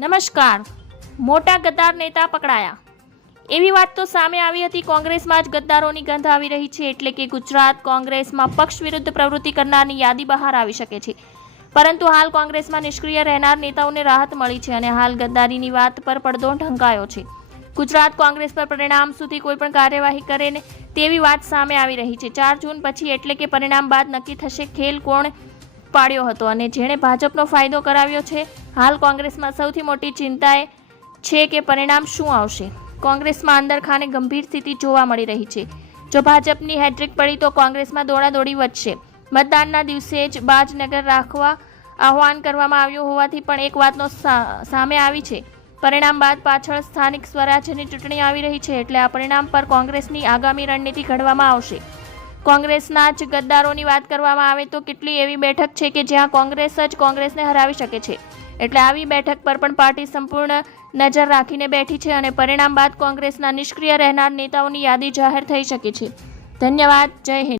નમસ્કાર. મોટા ગદ્દાર નેતા પકડાયા. એવી વાત તો સામે આવી હતી, કોંગ્રેસમાં જ ગદ્દારોની ગંધ આવી રહી છે. એટલે કે ગુજરાત કોંગ્રેસમાં પક્ષ વિરુદ્ધ પ્રવૃત્તિ કરનારની યાદી બહાર આવી શકે છે. પરંતુ હાલ કોંગ્રેસમાં નિષ્ક્રિય રહેનાર નેતાઓને રાહત મળી છે અને હાલ ગદ્દારીની વાત પર પડદો ઢંકાયો છે. ગુજરાત કોંગ્રેસ પર પરિણામ સુધી કોઈપણ કાર્યવાહી કરે ને તેવી વાત સામે આવી રહી છે. 4 જૂન પછી એટલે કે પરિણામ બાદ નક્કી થશે ખેલ કોણ પાડ્યો હતો અને જેણે ભાજપનો ફાયદો કરાવ્યો છે. હાલ કોંગ્રેસમાં સૌથી મોટી ચિંતા છે કે પરિણામ શું આવશે. કોંગ્રેસમાં અંદરખાને ગંભીર સ્થિતિ જોવા મળી રહી છે. જો ભાજપની હેટ્રિક પડી તો કોંગ્રેસમાં દોડાદોડી વધશે. મતદાનના દિવસે જ બાજનગર રાખવા આહવાન કરવામાં આવ્યું હોવાથી પણ એક વાતનો સામે આવી છે. પરિણામ બાદ પાછળ સ્થાનિક સ્વરાજ્યની ચૂંટણી આવી રહી છે. એટલે આ પરિણામ પર કોંગ્રેસની આગામી રણનીતિ ઘડવામાં આવશે. કોંગ્રેસના જ ગદ્દારોની વાત કરવામાં આવે તો કેટલી એવી બેઠક છે કે જ્યાં કોંગ્રેસ જ કોંગ્રેસને હરાવી શકે છે. એટલે આવી બેઠક પર પણ પાર્ટી સંપૂર્ણ નજર રાખીને બેઠી છે અને પરિણામ બાદ કોંગ્રેસના નિષ્ક્રિય રહેનાર નેતાઓની યાદી જાહેર થઈ શકે છે. ધન્યવાદ. જય હિન્દ.